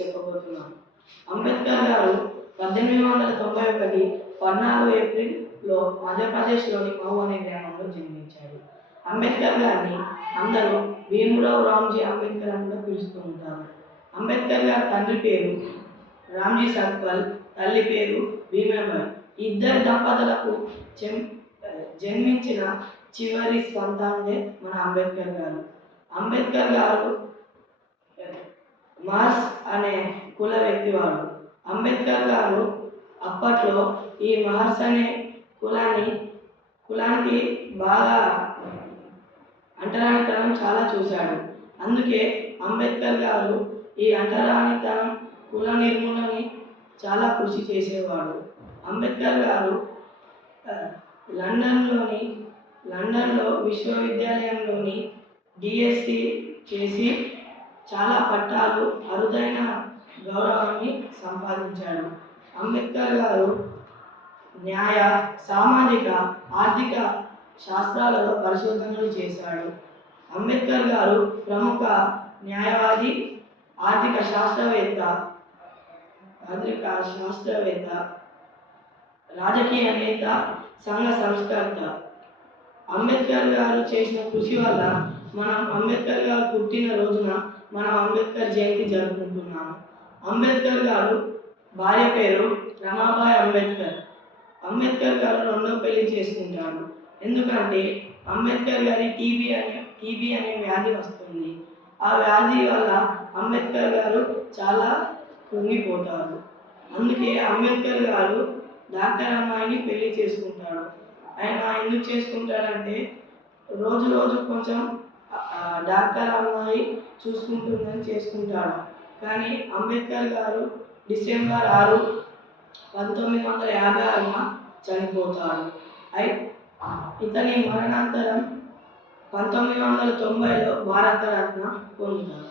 చెప్పబోతున్నాను. అంబేద్కర్ గారు 1891 14 ఏప్రిల్లో మధ్యప్రదేశ్లోని మహూ అనే గ్రామంలో జన్మించారు. అంబేద్కర్ గారిని అందరూ భీమరావ్ రామ్జీ అంబేద్కర్ అని కూడా పిలుస్తూ ఉంటారు. అంబేద్కర్ గారి తండ్రి పేరు రామ్జీ సత్పాల్, తల్లి పేరు భీమాబాయి. ఇద్దరు దంపతులకు జన్మించిన చివరి సంతానమే మన అంబేద్కర్ గారు. అంబేద్కర్ గారు మార్స్ అనే కుల వ్యక్తివాడు. అంబేద్కర్ గారు అప్పట్లో ఈ మార్స్ అనే కులానికి బాగా అంటరానితనం చాలా చూశాడు. అందుకే అంబేద్కర్ గారు ఈ అంటరానితనం కుల నిర్మూలనని చాలా కృషి చేసేవాడు. అంబేద్కర్ గారు లండన్లో విశ్వవిద్యాలయంలోని డిఎస్సి చేసి చాలా పట్టాలు, అరుదైన గౌరవాన్ని సంపాదించాడు. అంబేద్కర్ గారు న్యాయ, సామాజిక, ఆర్థిక శాస్త్రాలలో పరిశోధనలు చేశాడు. అంబేద్కర్ గారు ప్రముఖ న్యాయవాది, ఆర్థిక శాస్త్రవేత్త, రాజకీయ నేత, సంఘ సంస్కర్త. అంబేద్కర్ గారు చేసిన కృషి వల్ల మనం అంబేద్కర్ గారు పుట్టిన రోజున మనం అంబేద్కర్ జయంతి జరుపుకుంటున్నాము. అంబేద్కర్ గారు భార్య పేరు రమాబాయి అంబేద్కర్. అంబేద్కర్ గారు రెండో పెళ్లి చేసుకుంటాడు. ఎందుకంటే అంబేద్కర్ గారి టీబీ అనే వ్యాధి వస్తుంది. ఆ వ్యాధి వల్ల అంబేద్కర్ గారు చాలా కృంగిపోతారు. అందుకే అంబేద్కర్ గారు డాక్టర్ అమ్మాయిని పెళ్లి చేసుకుంటాడు. ఆయన ఎందుకు చేసుకుంటాడంటే రోజు కొంచెం డాక్టర్ అమ్మాయి చూసుకుంటుందని చేసుకుంటాడు. కానీ అంబేద్కర్ గారు డిసెంబర్ 6, 1956న చనిపోతాడు. ఇతని మరణాంతరం 1990లో భారతరత్న పొందుతారు.